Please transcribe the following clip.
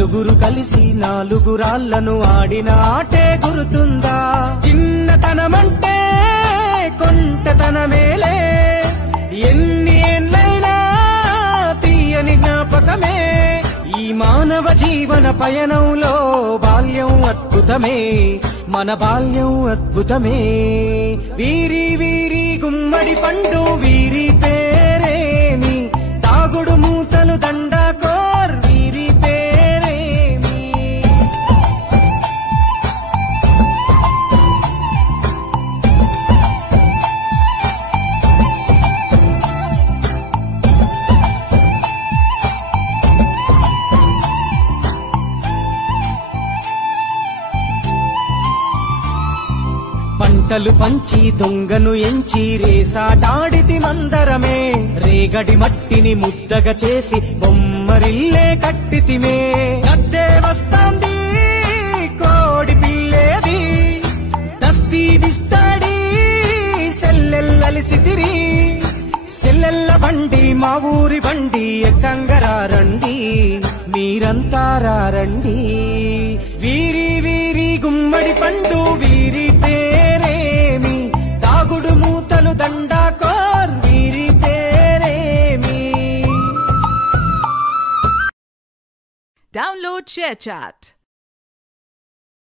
నలుగురు కలిసి నాలుగు రాళ్లను ఆడిన ఆటే గుర్తుందా? చిన్నతనమంటే కొంటతనమేలే, ఎన్ని ఏళ్ళైనా తీయని జ్ఞాపకమే. ఈ మానవ జీవన పయనంలో బాల్యం అద్భుతమే, మన బాల్యం అద్భుతమే. వీరి వీరి గుమ్మడి పండు వీరి పేరేమి, తాగుడు మూతలు దండాకోర్ వీరి పేరేమి. పంటలు పంచి దొంగను ఎంచి రేసాటాడితి మందరమే, రేగడి మట్టిని ముద్దగా చేసి బొమ్మరిల్లే కట్టితిమే. గద్దే వస్తాంది కోడి పిల్లేది, దస్తీ దిస్తాడి సెల్లెల్లలిసితిరి. సెల్లెల్ల బండి మా ఊరి బండి ఎక్కంగరారండి, మీరంతా రారండి. వీరి వీరి గుమ్మడి పండు వీరి పేరేమి, తాగుడు మూతలు దండాకోర్ వీరి పేరేమి. Download ShareChat.